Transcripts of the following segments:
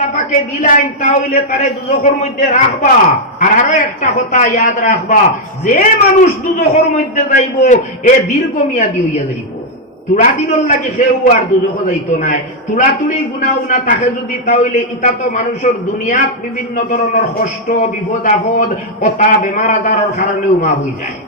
আল্লাহ পাকে দিলেন তাহলে তারে দুজখের মধ্যে রাখবা। আর আরো একটা কথা ইয়াদ রাখবা, যে মানুষ দুজখের মধ্যে যাইব এ দীর্ঘমেয়াদী হইয়া যাইব। তুলা দিনের লাগে সেও আর দুজখ যাইতো নাই। তুলাতুলি গুণা উনা তাকে যদি তাহলে ইটা তো মানুষের দুনিয়াত বিভিন্ন ধরনের কষ্ট বিপদ আপদ কথা বেমার আজারের কারণেও মাফ হয়ে যায়।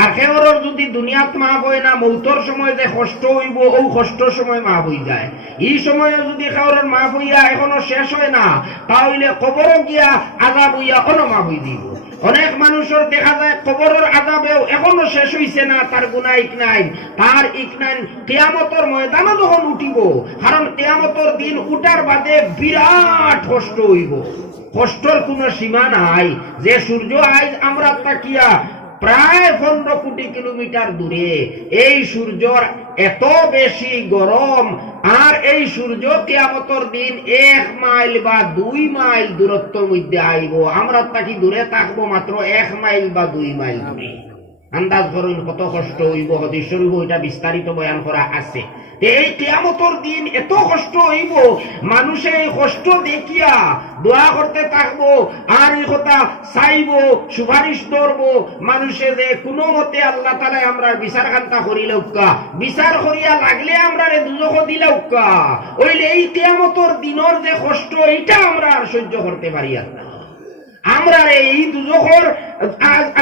আর সেওর যদি দুনিয়াত মাফ হয় না, মৌতর সময় যে কষ্ট হইব ও কষ্টর সময় মাফ হয়ে যায়। এই সময় যদি সেওর মাফ হইয়া এখনো শেষ হয় না, তাহলে কবর গিয়া আজাব হইয়া অন্য মাফ হয়ে দিব। অনেক মানুষের দেখা যায় কবরের আযাবেও এখনো শেষ হইছে না, তার গুনাহ ইক নাই, তার ইক নাই কিয়ামতের ময়দানে যখন উঠিব। কারণ কিয়ামতের দিন উঠার বাদে বিরাট কষ্ট হইব, কষ্টর কোনো সীমা নাই। যে সূর্য আজ আমরা তাকিয়া প্রায় 15 কোটি কিলোমিটার দূরে, এই সূর্যর এত বেশি গরম, আর এই সূর্য কিয়ামতের দিন 1 মাইল বা 2 মাইল দূরত্বের মধ্যে আইব। আমরা তাকি দূরে থাকবো মাত্র 1 মাইল বা 2 মাইল দূরে। আন্দাজ করুন কত কষ্ট হইব। হাদিস শরীফে এটা বিস্তারিত বয়ান করা আছে। এই কিয়ামতের দিন এত কষ্ট হইব, মানুষে এই কষ্ট দেখিয়া দোয়া করতে থাকবো, আর এই কথা চাইব, সুপারিশ করবো মানুষে যে কোনো মতে আল্লাহ তাআলা আমরা বিচার খান্তা করিলৌকা, বিচার করিয়া লাগলে আমরা দুজখ দিলৌকা। ওইলে এই কিয়ামতের দিনের যে কষ্ট এইটা আমরা আর সহ্য করতে পারি না। আমরা এই দুজখর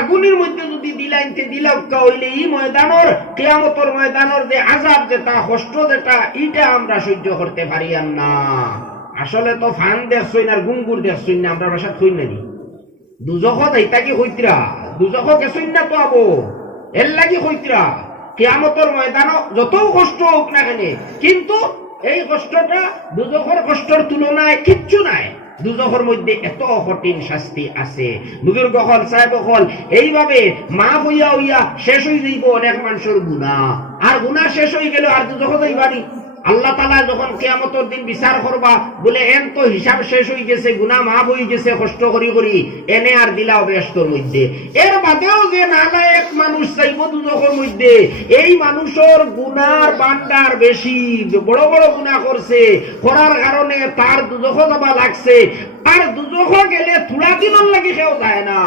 আগুনের মধ্যে যদি দিলাইতে দিলৌকা, হইলে এই ময়দানের কিয়ামতের ময়দানের যে আযাব যেটা কষ্ট যেটা এইটা আমরা সহ্য করতে পারি না। আসলে তো ফান দেখছই না, গুঙ্গুর দেখছই না, আমরা ভাষা কই নানি দুজখত এইটা কি হইতরা, দুজখ গেছই না তো আবো এর লাগি হইতরা। কিয়ামতের ময়দান যত কষ্ট হোক না কেন, কিন্তু এই কষ্টটা দুজখর কষ্টর তুলনায় কিচ্ছু নাই। দুজখের মধ্যে এত কঠিন শাস্তি আছে। বুজুর্গ হল সাহেব হল এইভাবে মাফ হইয়া হইয়া শেষ হয়ে যাইব অনেক মানুষের গুনাহ, আর গুনাহ শেষ হয়ে গেল আর দুজখ যাইবানি। আল্লাহ তাআলা যখন কিয়ামতের দিন বিচার করবা, বলে এন তো হিসাব শেষ হয়ে গেছে, গুনাহ মাফ হয়ে গেছে কষ্ট করি করি, এনে আর দিলাও ব্যস্তর মধ্যে। এর বাদেও যে নালায়েক মানুষ চাইব দুজখের মধ্যে, এই মানুষের গুনার বান্ডার বেশি, বড় বড় গুনাহ করছে, করার কারণে তার দুজখ যাবা লাগছে। আর দুজখ গেলে থোড়া দিনের লাগি কেউ যায় না।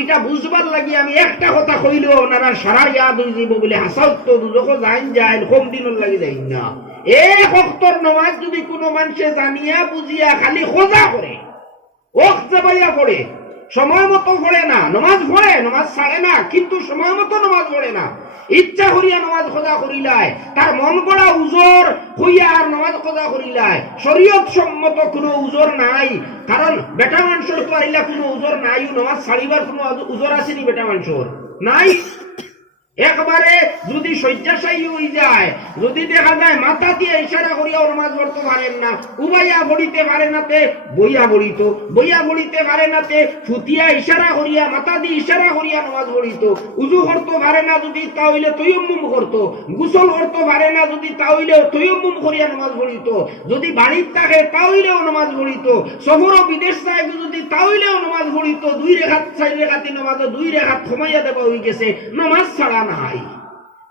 এটা বুঝবার লাগি আমি একটা কথা কইলেও ওনারা সারা ইয়াদ হয়ে যাব বলে হাসাও তো দুজখ যাইন যায়, কম দিনের লাগি যাই না। এক ওয়াক্তের নামাজ যদি কোনো মানুষে জানিয়া বুঝিয়া খালি খোঁজা করে, ওয়াক্ত যাবাইয়া পড়ে, সময় মতো পড়ে না, নামাজ পড়ে, নামাজ ছাড়ে না, কিন্তু সময় মতো নামাজ পড়ে না, ইচ্ছা করিয়া নামাজ খোঁজা করিলায়, তার মন গড়া উজর হইয়া আর নামাজ খোঁজা করিলায়, শরীয়ত সম্মত কোনো উজর নাই। কারণ বেটা মানুষের তো আইলা কোনো উজর নাই, নামাজ ছাড়িবার কোনো উজর আসেনি বেটা মানুষের নাই। একবারে যদি শয্যাশায়ী হয়ে যায়, যদি দেখা যায় মাথা দিয়ে ইশারা করিয়াও নামাজ পড়তে পারেন না, উবাইয়া পড়িতে পারে নাতে বইয়া পড়িত, বইয়া পড়িতে পারে নাতে ফুতিয়া ইশারা করিয়া মাথা দিয়ে ইশারা করিয়া নামাজ পড়িত, উজু করতে পারে না যদি তাহলে তৈয়ম্মুম করত, গোসল করতে পারে না যদি তাহলে তৈয়ম্মুম করিয়া নামাজ পড়িত, যদি বাড়ির থাকে তাহলেও নামাজ পড়িত, সফর বিদেশ থাকে যদি তাহলেও নামাজ পড়িত। 2 রেখাত 4 রেখাতি নামাজ 2 রেখাত কমাইয়া দেওয়া হয়ে গেছে, নামাজ ছাড়া নাই।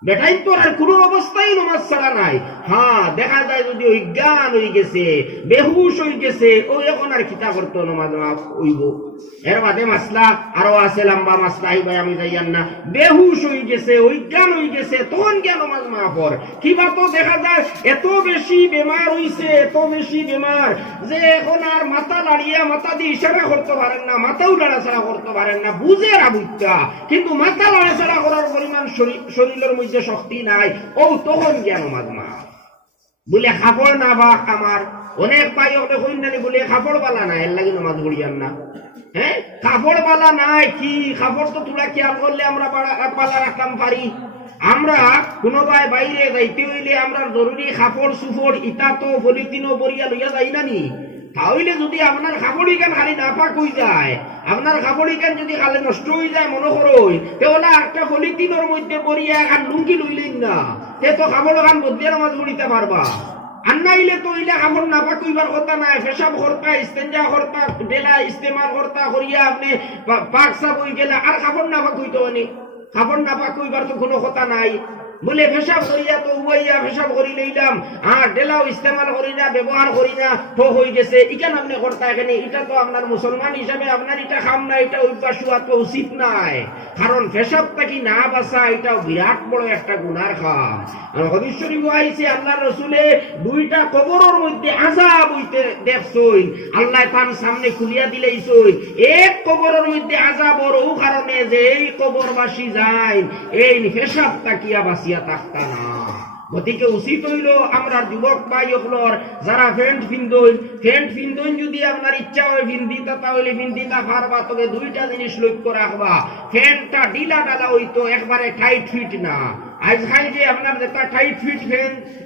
বেটাই তোর আর কোনো অবস্থায় নামাজ ছাড়া নাই। হ্যাঁ, দেখা যায় যদি অজ্ঞান হয়ে গেছে, বেহুশ হয়ে গেছে, ও এখন আর খিতা করতো নামাজ মাফ হইব। এর বাদে মাসলা আরো আছে, লম্বা মাসলা ভাই আমি যাইয়ান না। বেহুশ হয়ে গেছে, অজ্ঞান হয়ে গেছে, তখন গিয়া নামাজ মাফ হর। কিবা তো দেখা যায় এত বেশি বেমার হইছে, এত বেশি বেমার যে এখন আর মাথা লাড়িয়া মাথা দিয়ে ইশারা করতে পারেন না, মাথাও লাড়াছাড়া করতে পারেন না, বুঝে রাবুইটা, কিন্তু মাথা লাড়াছাড়া করার পরিমাণ শরীরের মধ্যে শক্তি নাই, ও তখন গিয়া নামাজ মাফ। বলে খাপড় না বা আমার অনেক পাই ওকে কই না বলে খাপড় বালা না, এর লাগি নামাজ পড়িয়ান না। হ্যাঁ, কাপড় বালা নাই কি, কাপড় তো তোরা খেয়াল করলে আমরা পালা রাখতাম পারি। আমরা কোনো বাইরে যাইতে হইলে আমরা জরুরি কাপড় সুফড় ইটা তো পলিথিনও পরিয়া লইয়া যাই না নি। তাহলে যদি আপনার কাপড়ি কান খালি নাপাক হয়ে যায়, আপনার কাপড়ি কান যদি খালি নষ্ট হয়ে যায় মনে করই, তাহলে একটা পলিথিনের মধ্যে পরিয়া এখন লুঙ্গি লইলেন না, তে তো কাপড় খান বদলে নামাজ পড়িতে পারবা। আন্নাইলে তো ইলে কাপড় নাপাক হইবার কথা নাই, পেশাব করতা, ইস্তেঞ্জা করতা, বেলা ইস্তেমাল করতা করিয়া আপনি পাক সাপ হয়ে গেলে আর কাপড় নাপাক হইতো নি, কাপড় নাপাক হইবার তো কোনো কথা নাই। বলে পেশাব করিয়া তো উবাইয়া পেশাব করি লইলাম আর ডেলাও ইস্তেমাল করি না, ব্যবহার করি না, তো হয়ে গেছে ইখান আপনি করতে এখানে, এটা তো আপনার মুসলমান হিসাবে আপনার এটা খাম না, এটা অভ্যাস হওয়া তো উচিত নাই। কারণ পেশাব থাকি না বাসা এটাও বিরাট বড় একটা গুনার খাম। হাদিস শরীফে আইছে আল্লাহ রসুলে দুইটা কবরের মধ্যে আযাব হইতে দেখছই, আল্লাহ তার সামনে খুলিয়া দিলেইছই। এক কবরের মধ্যে আযাব ওর ও কারণে যে এই কবরবাসী যায় এই পেশাব তাকিয়া বাসিয়া থাকতা না। গতিকে উচিত হইল আমরা যুবক ভাই হলর যারা ফ্যান্ট ফিন্দইন যদি আপনার ইচ্ছা হয় ফিন্দিতা তাহলে ফিন্দিতা পারবা, তবে দুইটা জিনিস লক্ষ্য রাখবা, ফ্যানটা ঢিলা ডালা হইতো একবারে টাইট ফিট না। আজকাল যে আপনার যেটা টাইট ফিট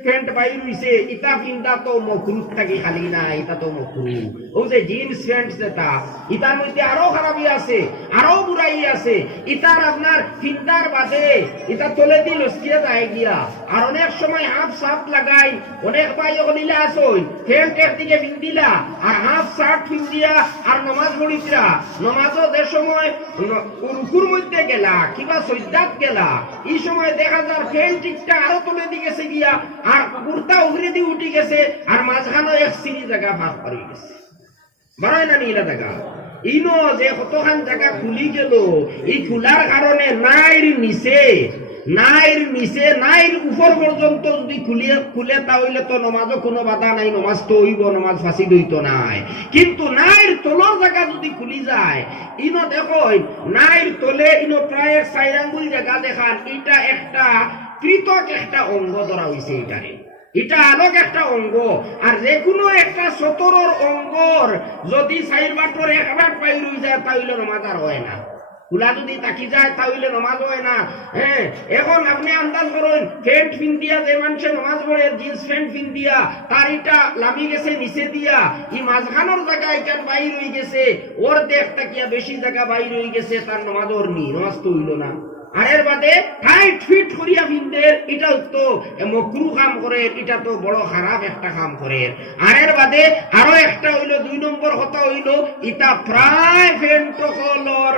প্যান্ট বাইর হইছে ইটা ফিন্দা তো মকরুহ থাকি খালি না, এটা তো মকরুহ। ও যে জিন্স প্যান্ট যেটা ইটার মধ্যে আরো খারাপই আছে, আরো বুড়াই আছে। ইটার আপনার ফিন্দার বাদে এটা তলে দিয়ে লসকিয়ে যায় গিয়া, আর অনেক সময় হাফ শার্ট লাগাই, অনেক ভাই ওগুলিলা আসই প্যান্ট একদিকে ফিন্দিলা আর হাফ শার্ট ফিন্দিয়া আর নমাজ পড়িতরা, নমাজও যে সময় রুকুর মধ্যে গেলা কিবা সজ্জাত গেলা এই সময় দেখা যায় প্যান্ট টিকটা আরো তলে দিয়ে গেছে গিয়া আর কুর্তা উগরে দিয়ে উঠে গেছে আর মাঝখানে এক সিঁড়ি জায়গা ভাগ করে গেছে, বাড়ায় না নীলা জায়গা ইনো যে কতখান জায়গা খুলি গেল। এই খোলার কারণে নাইর নিচে নাইর উপর পর্যন্ত যদি খুলে তাহলে তো নমাজও কোনো বাধা নাই, নমাজ তো হইব, নমাজ ফাঁসি দইত নাই। কিন্তু নাইর তলর জায়গা যদি খুলি যায়, ইনো দেখো নাইর তলে ইনো প্রায় 4 আঙ্গুল জায়গা দেখান, এটা একটা পৃথক একটা অঙ্গ ধরা হয়েছে, এটা আলোক একটা অঙ্গ। আর যে কোনো একটা 17 অঙ্গর যদি 4 বাটর 1 বাট পাই রয়ে যায় তাহলে নমাজ আর হয় না, খোলা যদি তাকি যায় তাহলে নমাজ হয় না। হ্যাঁ, এখন আপনি আন্দাজ করুন প্যান্ট ফিন্দিয়া যে মানুষের নমাজ পড়ে জিন্স প্যান্ট ফিন্দিয়া তার এটা লামি গেছে নিচে দিয়া, ই মাঝখানোর জায়গা এখান বাইর হয়ে গেছে, ওর দেখ তাকিয়া বেশি জায়গা বাইর হয়ে গেছে, তার নমাজ ওর নি, নমাজ তো হইল না। আর এর বাদে টাইট ফিট করিয়া ফিনদের এটাও তো মকরুহ কাম করে, এটা তো বড় খারাপ একটা কাম করে। আর এর বাদে আরো একটা হইল 2 নম্বর কথা হইল ইটা প্রায় ফ্যান্ট কলর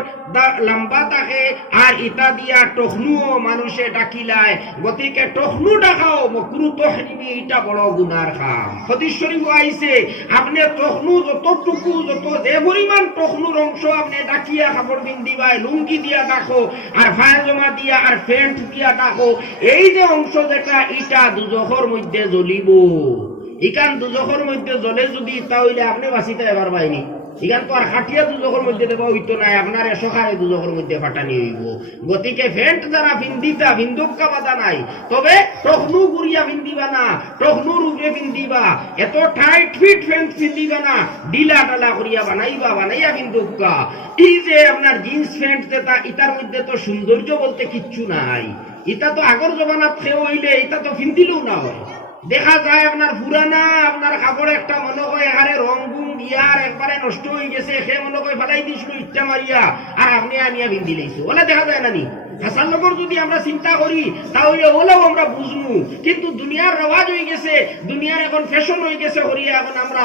লম্বা থাকে আর ইটা দিয়া টখনুও মানুষে ডাকিলায়, গতিকে টখনু ডাকাও মকরুহ তহরিমি, এটা বড় গুনার কাম। হাদিস শরীফে আইছে আপনি টখনু যতটুকু যে পরিমাণ টখনুর অংশ আপনি ডাকিয়া কাপড় পিন্দিবাই লুঙ্গি দিয়া ডাকো আর জমা দিয়া আর প্যান্ট দিয়া ডাকো, এই যে অংশ যেটা এটা দুজখের মধ্যে জ্বলিব, ইকান দুজখের মধ্যে জ্বলে যদি তাহলে আপনি বাঁচিতে এবার পাইনি, ইকান তো আর খাটিয়া দুজখের মধ্যে দেবা হইতো নাই, আপনার এসখারে দুজখের মধ্যে ফাটানি হইব। গতিকে প্যান্ট যারা ফিন্দিতা ফিন্দুকা বাধা নাই, তবে টখনু গুড়িয়া ফিন্দিবা না, টখনুর উপরে ফিন্দিবা, এত টাইট ফিট প্যান্ট ফিন্দিবা না, ডিলা ডালা করিয়া বানাইয়া ফিন্দুকা। এই যে আপনার জিন্স প্যান্ট যেটা ইটার মধ্যে তো সৌন্দর্য বলতে কিচ্ছু নাই, এটা তো আগর জমানাত খেয়ে হইলে এটা তো ফিন্দিলেও না হয়, দেখা যায় আপনার পুরানা আপনার কাপড় একটা মনে হয় এখানে রং গুং গিয়ার একবারে নষ্ট হয়ে গেছে, সে মনে হয় ফেলাই দিছিল ইচ্ছা মারিয়া আর আপনি আনিয়া ফিন্দি লাইছো, ওলা দেখা যায় না নি। হাসান লগর যদি আমরা চিন্তা করি তাহলে ওলাও আমরা বুঝবো, কিন্তু দুনিয়ার রেওয়াজ হয়ে গেছে, দুনিয়ার এখন ফ্যাশন হয়ে গেছে করিয়া এখন আমরা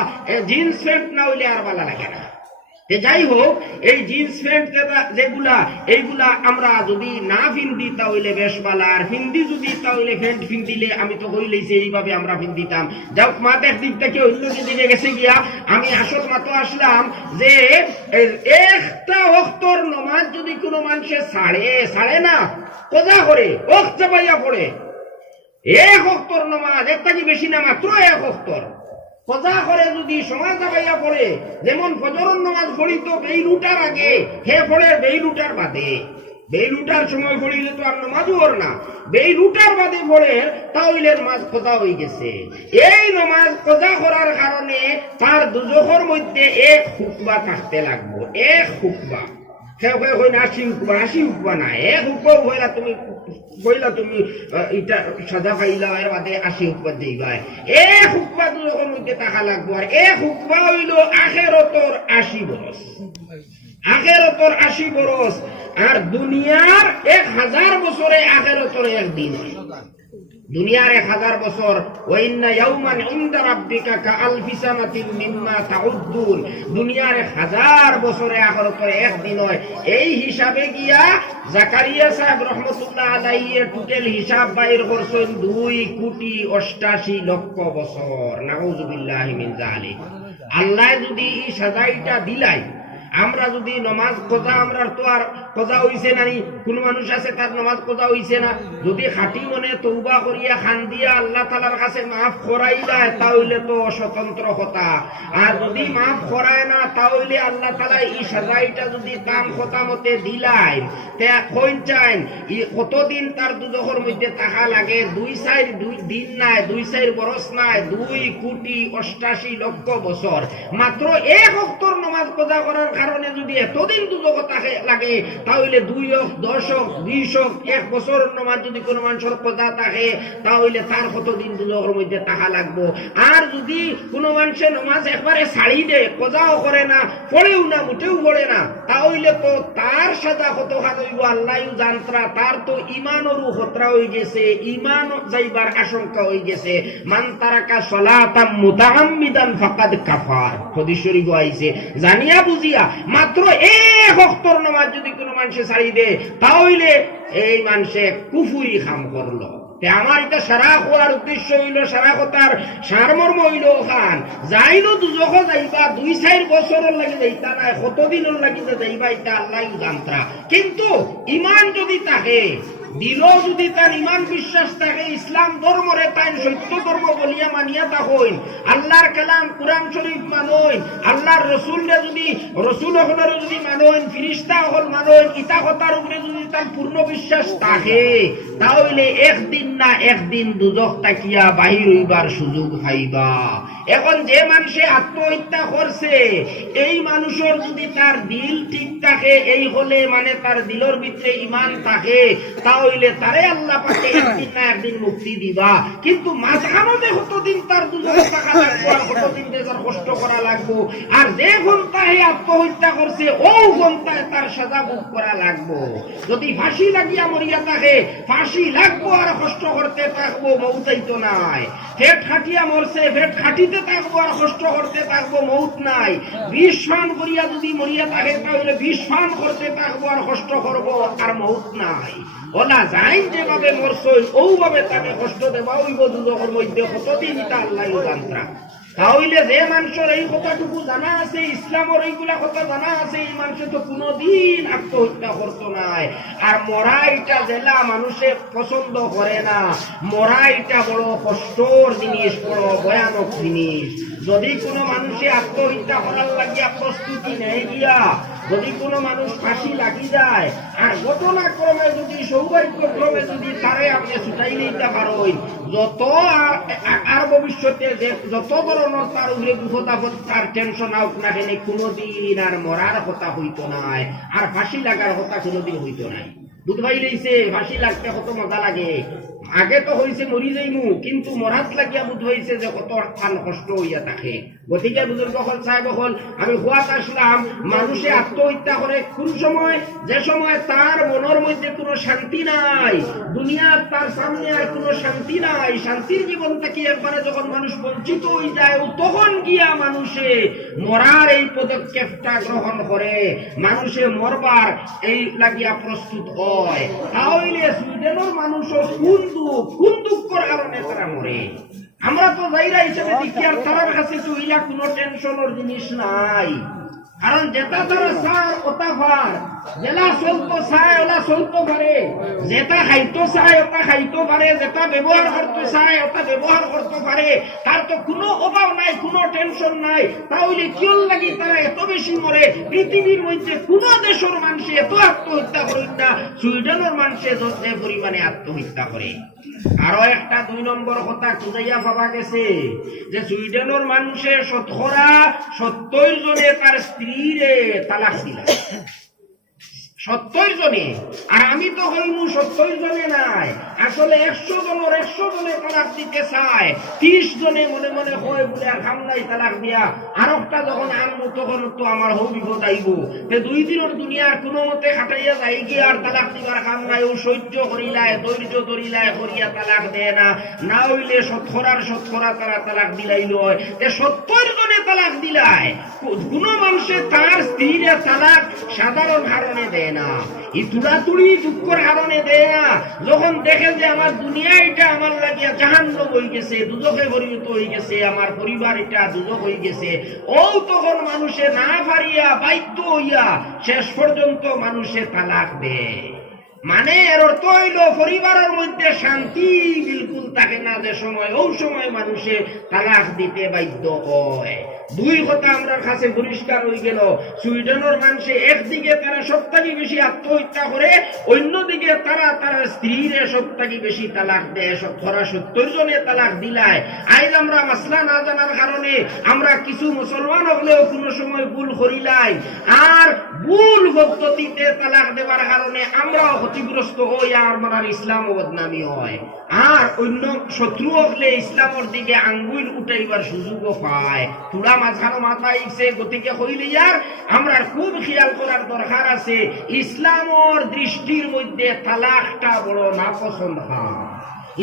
জিন্স প্যান্ট না হইলে আর ভালো লাগে না। যাই হোক, এই জিন্স প্যান্ট যেগুলা এইগুলা আমরা যদি না ফিন্দি তাহলে বেশ ভালো, আর ফিন্দি যদি তাহলে প্যান্ট ফিন্দিলে আমি তো হইলেছি এইভাবে আমরা ফিন্দিতাম। যাই হোক, মাতের দিক থেকে অন্য দিকে গেছে গিয়া আমি আসল মাতো আসলাম যে একটা ওয়াক্তর নামাজ যদি কোনো মানুষের ছাড়ে না কোজা করে ওয়াক্ত চাপাইয়া পড়ে, এক ওয়াক্তর নামাজ এর থেকে বেশি না, মাত্র এক ওয়াক্তর কজা করে যদি সমাজ চাপাইয়া পড়ে, যেমন ফজরের নামাজ পড়িত বেইল উঠার আগে, হে পড়ে বেইল উঠার বাদে, বেইল উঠার সময় পড়িলে তো আর নামাজও ওর না, বেইল উঠার বাদে পড়ে তাহলে নামাজ কজা হয়ে গেছে। এই নামাজ কজা করার কারণে তার দুজখের মধ্যে এক হুকবা থাকতে লাগবো, এক হুকবা। আশি হুকবা না, এক হুকবা তুমি এটা সাজা পাইলা এর বাদে 80 হুকবা দিবা, এক হুকবা দুজখের মধ্যে থাকা লাগবো। আর এক হুকবা হইল আখিরাতর 80 বরস, আখিরাতর 80 বরস, আর দুনিয়ার 1000 বছরে আখিরাতর একদিন। দুনিয়ার 1000 বছর, ওয়া ইন্না ইয়াওমান ইনদা রাব্বিকা কাআলফি সানাতিন মিম্মা তাউদ্দুন, দুনিয়ার 1000 বছরে আখিরাতের একদিন হয়। এই হিসাবে গিয়া জাকারিয়া সাহেব রহমাতুল্লাহ আলাইহি টোটাল হিসাব বাইর করছেন 2,88,00,000 বছর। নাউযুবিল্লাহি মিন যালিক। আল্লাহ যদি এই সাজাইটা দিলাই, আমরা যদি নমাজ কোজা, আমরা তো আর কোজা হইছে নানি, কোন মানুষ আছে তার নমাজ কোজা হইছে না, যদি খাঁটি মনে তওবা করিয়া খান দিয়া আল্লাহ তাআলার কাছে মাফ করাই দেয় তাহলে তো স্বতন্ত্র কথা। আর যদি মাফ করায় না তাহলে আল্লাহ তাআলা এই সাজাইটা যদি তার কথা মতে দিলাই, তে কইন চাইন কতদিন তার দুজখের মধ্যে থাকা লাগে? 2 দিন নাই, 2 বরস নাই, 2,88,00,000 বছর। মাত্র 1 ওয়াক্তর নমাজ কোজা করার কারণে যদি এতদিন দুজখ লাগে তাহলে 2 হোক, 10 হোক, 20 হোক, 1 বছরের নমাজ যদি কোনো মানুষের কোজা থাকে তাহলে তার কতদিন দুজখের মধ্যে থাকা লাগবো। আর যদি কোনো মানুষের নমাজ একবারে ছাড়ি দে, কোজাও করে না, পড়েও না, মুটেও পড়ে না, তাহলে তো তার সাজা কতখান হইব আল্লাহও জানতরা। তার তো ইমানেরও খতরা হয়ে গেছে, ইমান যাইবার আশঙ্কা হয়ে গেছে। মান তারাকা সলাতাম মুতাআম্মিদান ফাকাদ কাফার, হাদিস শরীফ আইছে। জানিয়া বুঝিয়া মাত্র 1 ওয়াক্তর নামাজ যদি কোনো মানুষে ছাড়ি দে তাহলে এই মানুষে কুফরি কাম করলো। আমার এটা সারা হওয়ার উদ্দেশ্য হইল, সারা কথার সারমর্ম হইল খান যাইলো দুজখ যাইবা 2-4 বছরের লাগে যাইতা না, কতদিনের লাগে যাইবা এটা আল্লাহ জানতা। কিন্তু ইমান যদি থাকে, দিল যদি তার ইমান বিশ্বাস থাকে, ইসলাম ধর্মরে তাই সত্য ধর্ম বলিয়া মানিয়া থাকইন, আল্লাহর কালাম কুরআন শরীফ মানইন, আল্লাহর রসুলরে যদি রসুল হলের যদি মানইন, ফিরিস্তা হল মানইন, ইতা কথার উপরে যদি তার পূর্ণ বিশ্বাস থাকে তাহলে একদিন না একদিন দুজখ তাকিয়া বাহির হইবার সুযোগ পাইবা। এখন যে মানুষে আত্মহত্যা করছে এই মানুষের যদি তার দিল ঠিক থাকে, এই হলে মানে তার দিলের ভিতরে ইমান থাকে, তাহলে তারে আল্লাহ পাকে একদিন না একদিন মুক্তি দিবা। কিন্তু মাঝখানে কতদিন তার দুজনে টাকা লাগবো, আর কতদিন তার কষ্ট করা লাগবো। আর যে ঘন্টায় আত্মহত্যা করছে ও ঘন্টায় তার সাজা ভোগ করা লাগবো। যদি ফাঁসি লাগিয়া মরিয়া থাকে ফাঁসি লাগবো, আর কষ্ট করতে থাকবো, মৌতাই তো নাই। পেট খাটিয়া মরছে, পেট খাটিতে থাকবো আর কষ্ট করতে থাকবো, মৌত নাই। 20 পান করিয়া যদি মরিয়া থাকে তাহলে 20 পান করতে থাকবো আর কষ্ট করবো, আর মৌত নাই। ওলা যাই যেভাবে মরছ ওভাবে তাকে কষ্ট দেওয়া হইব দুজখের মধ্যে, কতদিন তা আল্লাহ জানতা। তাহলে যে মানুষের এই কথাটুকু জানা আছে, ইসলামের এইগুলা কথা জানা আছে, এই মানুষের তো কোনোদিন আত্মহত্যা করতো নাই। আর মরা এটা জেলা মানুষে পছন্দ করে না, মরা এটা বড় কষ্টর জিনিস, বড় ভয়ানক জিনিস। যদি কোনো মানুষে আত্মহত্যা করার লাগিয়া প্রস্তুতি নেই গিয়া যদি কোনো মানুষ ফাঁসি লাগি যায়, আর ঘটনাক্রমে যদি সৌভাগ্যক্রমে যদি তারে আপনি ছুটাই নিতে পারেন, যত আর ভবিষ্যতে যত ধরনের তার উপরে বিপদ আপদ তার টেনশন আউট না কেন কোনোদিন আর মরার কথা হইতো নাই, আর ফাঁসি লাগার কথা কোনোদিন হইতো নাই। বুধ ভাই লইছে ফাঁসি লাগতে কত মজা লাগে, আগে তো হয়েছে মরি যাইমু, কিন্তু মরাত লাগিয়া বুধ হয়েছে যে কত কান কষ্ট হইয়া থাকে। গতিকে বুজুর্গ হল সাহেব হল আমি হুয়াত আসলাম, মানুষে আত্মহত্যা করে কোন সময়? যে সময় তার মনের মধ্যে কোনো শান্তি নাই, দুনিয়ার তার সামনে আর কোনো শান্তি নাই, শান্তির জীবন থেকে একবারে যখন মানুষ বঞ্চিত হয়ে যায়, তখন গিয়া মানুষে মরার এই পদক্ষেপটা গ্রহণ করে, মানুষে মরবার এই লাগিয়া প্রস্তুত হয়। তাহলে সুইডেনের মানুষও কোন দুঃখের কারণে তারা মরে? আমরা তো যাইরা হিসেবে দেখি আর তার কাছে তো ইলা কোনো টেনশনের জিনিস নাই। কারণ যেটা তারা চায় ওটা ভার, জেলা চলতো চায় ওলা চলতো পারে, যেটা খাইতো চায় ওটা খাইতো পারে, যেটা ব্যবহার করতে চায় ওটা ব্যবহার করতে পারে, তার তো কোনো অভাব নাই, কোনো টেনশন নাই। তাহলে কিয়র লাগি তারা এত বেশি মরে? পৃথিবীর মধ্যে কোন দেশের মানুষ এত আত্মহত্যা করেন না, সুইডেনের মানুষে যে পরিমাণে আত্মহত্যা করে। আরো একটা 2 নম্বর কথা খুঁজাইয়া পাওয়া গেছে যে সুইডেনের মানুষের 70 জনে তার স্ত্রীরে তালাক দিলা, 70 জনে। আর আমি তো হইমু 70 জনে নাই, আসলে 100 জনে তালাক দিতে চায়, 30 জনে মনে মনে হয় বলে আর কাম নাই তালাক দিয়া। আর একটা যখন আম জানবো তখন তো আমার হৌ বিপদ আইব। তে 2 দিনের দুনিয়ার কোনো মতে খাটাইয়া যাই গিয়ে আর তালাক দিবার কাম নাই, ও সহ্য করিলায় ধৈর্য ধরিলায় করিয়া তালাক দেয় না। না হইলে শতকরা তারা তালাক দিলাই লয়। তে 70 জনে তালাক দিলায়, কোন মানুষে তার স্ত্রীরে তালাক সাধারণ কারণে দেয় না, এই তুড়াতুড়ি দুঃখের কারণে দেয় না। যখন দেখে যে আমার দুনিয়া এটা আমার লাগিয়া জাহান্নাম হয়ে গেছে, দুজখে পরিণত হয়ে গেছে, আমার পরিবার এটা দুজখ হয়ে গেছে, ও তখন মানুষে না পারিয়া বাধ্য হইয়া শেষ পর্যন্ত মানুষে তালাক দেয়। মানে এর অর্থ হইল পরিবারের মধ্যে শান্তি বিলকুল থাকে না, যে সময় ওই সময় মানুষে তালাক দিতে বাধ্য হয়। 2 কথা আমার কাছে পরিষ্কার হয়ে গেল। সুইডেনের মানুষে একদিকে তারা সবথেকে বেশি আত্মহত্যা করে, অন্যদিকে তারা তার স্ত্রীরে সবথেকে বেশি তালাক দেয়। 70 জনে তালাক দিলায়। আজ আমরা মাসলা না জানার কারণে আমরা কিছু মুসলমান হলেও কোনো সময় ভুল করিলাই, আর ভুল পদ্ধতিতে তালাক দেওয়ার কারণে আমরাও ক্ষতিগ্রস্ত হই, আর আমার ইসলাম বদনামি হয়। আর অন্য শত্রু হলে ইসলামের দিকে আঙ্গুল উঠাইবার সুযোগও পায়। তুরা মাঝখানো মাথায় ইচ্ছে, গতিকে হইলে আর আমরা খুব খেয়াল করার দরকার আছে। ইসলামের দৃষ্টির মধ্যে তালাকটা বড় নাপছন্দ হয়।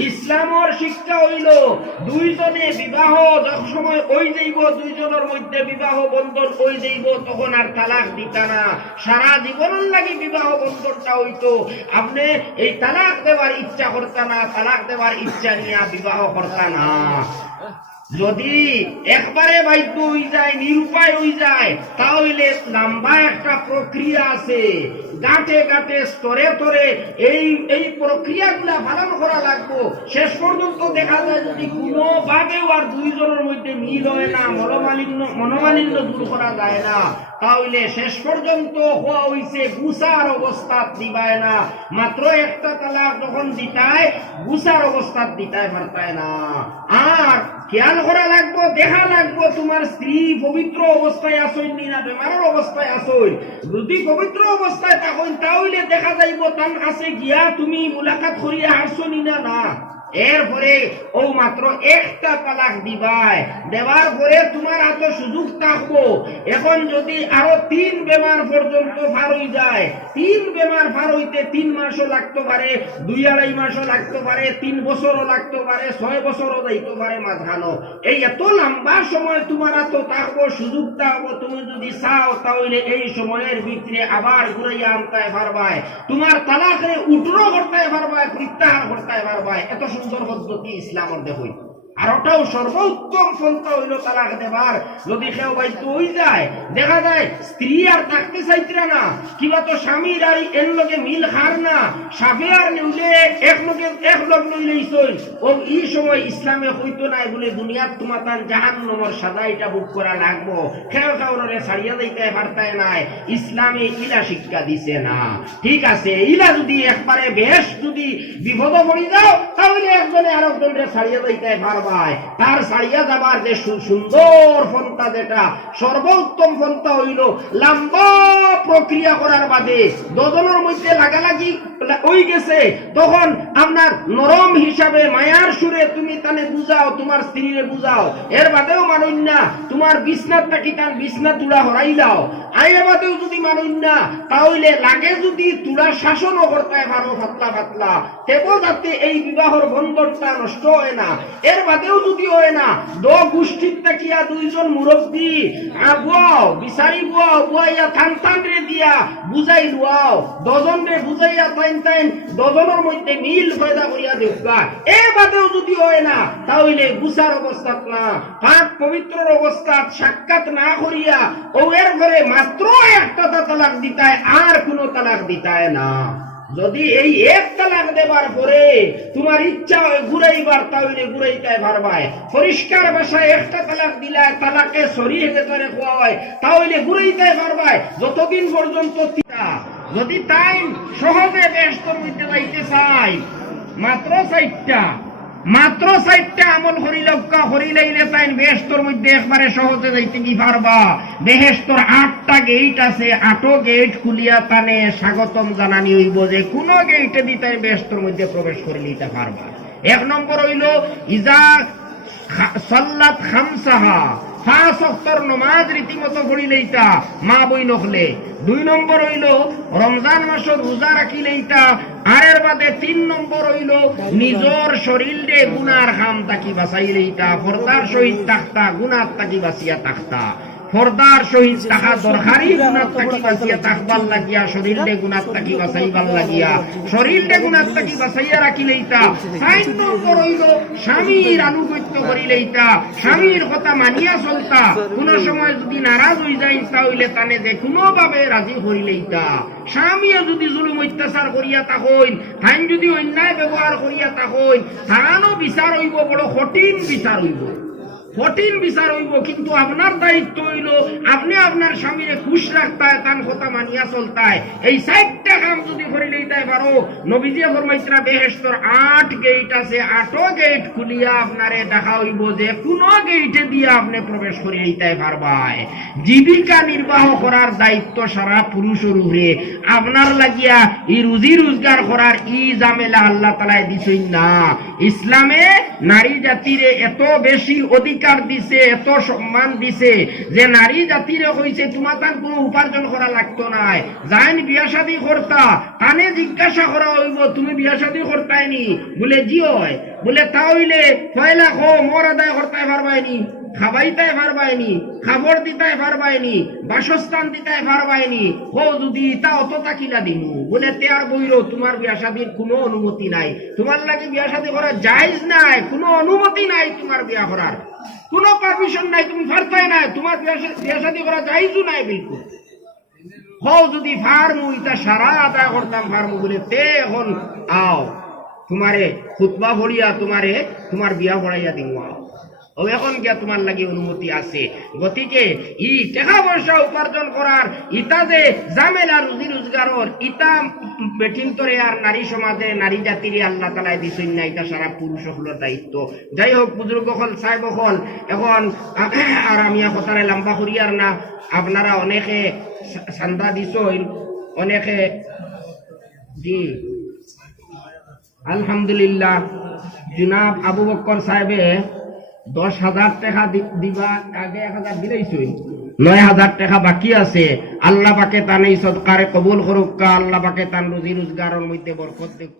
ইসলামের শিক্ষা হইল 2 জনে বিবাহ যখন সময় ওই যাইব, 2 জনের মধ্যে বিবাহ বন্ধন ওই যাইব, তখন আর তালাক দিতা না, সারা জীবনের লাগি বিবাহ বন্ধনটা হইতো। আপনি এই তালাক দেওয়ার ইচ্ছা করতা না, তালাক দেওয়ার ইচ্ছা নিয়ে বিবাহ করতা না। যদি একবারে বাধ্য হয়ে যায়, নিরুপায় হয়ে যায়, তাহলে লম্বা একটা প্রক্রিয়া আছে, গাঁটে গাঁটে স্তরে স্তরে এই প্রক্রিয়াগুলা পালন করা লাগবো। শেষ পর্যন্ত দেখা যায় যদি কোনোভাবেও আর 2 জনের মধ্যে মিল হয় না, মনোমালিন্য দূর করা যায় না, তাহলে শেষ পর্যন্ত হওয়া হইছে গুছার অবস্থা দিবায় না। মাত্র একটা তালাক যখন দিতায়, গুছার অবস্থা দিতায় পারতায় না। আর খেয়াল করা লাগবো, দেখা লাগবো তোমার স্ত্রী পবিত্র অবস্থায় আসইনি না বেমারের অবস্থায় আসই। যদি পবিত্র অবস্থায় তখন তাহলে দেখা যাইব তার কাছে গিয়া তুমি মুলাকাত করিয়া আসনি না না। এরপরে ও মাত্র একটা তালাক দিবাই, দেওয়ার পরে তোমার এত সুযোগ থাকবো। এখন যদি আরো 3 বেমার পর্যন্ত পার হয়ে যায়, 3 বেমার পার হইতে 3 মাসও লাগতে পারে, 2-2.5 মাসও লাগতে পারে, 3 বছরও লাগতে পারে, 6 বছরও যাইতে পারে মাঝখানো। এই এত লম্বা সময় তোমার এত থাকবো, সুযোগ থাকবো। তুমি যদি চাও তাহলে এই সময়ের ভিতরে আবার ঘুরাইয়া আনতে পারবাই, তোমার তালাকে উঠরো করতে পারবাই, প্রত্যাহার করতে পারবাই। এত সুন্দর পদ্ধতি ইসলামের দেখই। আর ওটাও সর্বোত্তম পন্থা হইল তালাক দেবার। যদি কেউ বাধ্য হয়ে যায়, দেখা যায় স্ত্রী আর থাকতে চাইতরা না, কিবা তো স্বামীর আর এর লগে মিল খার না, সাফে আর নিউলে এক লোক লইলেইছই। ও এই সময় ইসলামে হইতো নাই বলে দুনিয়ার তোমার জাহান্নামের সাজা এটা বুক করা লাগবো, কেউ কাউরে ছাড়িয়া দিতে পারতায় নাই। ইসলামে ইলা শিক্ষা দিছে না। ঠিক আছে, ইলা যদি একবারে বেশ যদি বিপদ পড়ি যাও, তাহলে একজনে আরেকজনকে ছাড়িয়া দিতে পারবা। তার ছাড়িয়া যাবার যে সুন্দর পন্থা, যেটা সর্বোত্তম পন্থা হইল লম্বা প্রক্রিয়া করার বাদে 2 জনের মধ্যে লাগালাগি হয়ে গেছে, তখন আপনার নরম হিসাবে মায়ার সুরে তুমি তানে বুঝাও, তোমার স্ত্রীরে বুঝাও। এর বাদেও মানুন না, তোমার বিছনার থাকি তার বিছনা তুলা হরাইলাও। আইয়া বাদেও যদি মানুন না, তাহলে লাগে যদি তুলা শাসনও করতে পারো পাতলা পাতলা, তেবো যাতে এই বিবাহর বন্ধনটা নষ্ট হয় না। এর বাদেও যদি হয় না, 2 গোষ্ঠীর থাকিয়া 2 জন মুরব্বী বুয়াও, বিচারি বুয়াইয়া থান রে দিয়া বুঝাই লুয়াও, 2 জন রে বুঝাইয়া তাইন 2 জনের মধ্যে মিল পয়দা করিয়া দেউগা। এর বাদেও যদি হয় না, তাহলে গুছার অবস্থাত না, পাক পবিত্রর অবস্থাত সাক্ষাৎ না করিয়া ও এর ঘরে মাত্র একটা তালাক দিতায়, আর কোনো তালাক দিতায় না। যদি এই এক তালাক দেবার পরে তোমার ইচ্ছা হয় ঘুরাইবার, তাহলে ঘুরাইতে পারবাই। পরিষ্কার ভাষায় একটা তালাক দিলায়, তালাকে সরিয়ে ভেতরে খোয়া হয়, তাহলে ঘুরাইতে পারবাই যতদিন পর্যন্ত। যদি তাই সহজে ব্যস্তর মধ্যে যাইতে চাই, মাত্র 4টা আমল করিলাইলে তাই বেহেশতর মধ্যে একবারে সহজে যাইতে কি পারবা। বেহেশতর 8টা গেট আছে, 8ও গেট খুলিয়া তানে স্বাগতম জানানি হইব, যে কোন গেটে দিতে বেহেশতর মধ্যে প্রবেশ করে নিতে পারবা। 1 নম্বর হইল ইজা সাল্লাত খামসাহা, 5 ওয়াক্তর নামাজ রীতিমতো পড়িলেইতা মা বই নখলে। 2 নম্বর হইল রমজান মাসের রোজা রাখিলেইতা। আরের বাদে 3 নম্বর হইল নিজর শরীরে গুনার খাম তাকি বাঁচাইলেইতা, ফরদার সহিত তাকতা, গুনার তাকি বাঁচিয়া তাকতা। ফরদার সহিত তাহা দরকারি গুনার তাকি বাঁচিয়া তাকবার লাগিয়া, শরীরে গুনার তাকি বাঁচাইবার লাগিয়া, শরীরে গুনার তাকি বাঁচাইয়া রাখিলেইতা। 4 নম্বর হইল স্বামীর আনুগত্য করিলেইতা, স্বামীর কথা মানিয়া চলতা। কোন সময় যদি নারাজ হয়ে যায় তাহলে তানে যে কোনো ভাবে রাজি করিলেইতা। স্বামীও যদি জুলুম অত্যাচার করিয়া তাকইন, তাই যদি অন্যায় ব্যবহার করিয়া তাকইন, তারানো বিচার হইব, বড় কঠিন বিচার হইব, কঠিন বিচার হইব। কিন্তু আপনার দায়িত্ব হইল আপনি আপনার স্বামীরে খুশ রাখতায়, তার কথা মানিয়া চলতায়। এই 4টা কাম যদি করিলেইতাই পারো, নবীজি ফরমাইছিরা বেহেশতর 8 গেট আছে, 8ও গেট খুলিয়া আপনারে দেখা হইব যে কোন গেটে দিয়ে আপনি প্রবেশ করিলেইতাই পারবাই। জীবিকা নির্বাহ করার দায়িত্ব সারা পুরুষের উপরে। আপনার লাগিয়া এই রুজি রোজগার করার ই জামেলা আল্লাহ তাআলা দিছেন না। ইসলামে নারী জাতিরে এত বেশি অধিকার দিছে, এত সম্মান দিছে যে নারী জাতিরে কইছে তোমার তার কোনো উপার্জন করা লাগতো নাই। যাইন বিয়া শাদী করতা, তানে জিজ্ঞাসা করা হইব তুমি বিয়া শাদী করতাইনি? বলে জি হয়। বলে তাহলে পয়লা খো মোর আদায় করতে পারবাইনি, খাবাইতাই পারবাইনি, খাবার দিতাই পারবাইনি, বাসস্থান দিতাই পারবাইনি। হো যদি তা অত তাকিলা দিমু। বলে তে আর বইরো তোমার বিয়া শাদীর কোনো অনুমতি নাই, তোমার লাগে বিয়া শাদী করা জায়েজ নাই, কোনো অনুমতি নাই তোমার বিয়া করার, কোনো পারমিশন নাই, তুমি পারতাই না, তোমার বিয়া শাদী করা জায়েজও নাই বিলকুল। হো যদি ফার্মু ইটা সারা আদায় করতাম ফার্মু। বলে তে এখন আও তোমারে খুতবা ভরিয়া তোমারে তোমার বিয়া ভরাইয়া দিমু, আও ও এখন গিয়া তোমার লাগি অনুমতি আছে। গতিকে ই টাকা পয়সা উপার্জন করার ইটা যে জামেলা রুজি রোজগারের ইটা বেঠিন্তরে আর নারী সমাজে নারী জাতির আল্লাহ তাআলা দিছেন না, এটা সারা পুরুষ সকলের দায়িত্ব। যাই হোক বুজুর্গ হল সাহেব হল, এখন আর আমি কথারে লম্বা করিয়ার না। আপনারা অনেকে চান্দা দিছেন, অনেকে জি আলহামদুলিল্লাহ। জনাব আবু বকর সাহেবে 10,000 টাকা দিবা, আগে 1,000 দিলেইছই, 9,000 টাকা বাকি আছে। আল্লাহ পাকে তান এই সদকারে কবুল করুক, আল্লাহ পাকে তান রুজি রোজগারের মধ্যে বরকত দিক।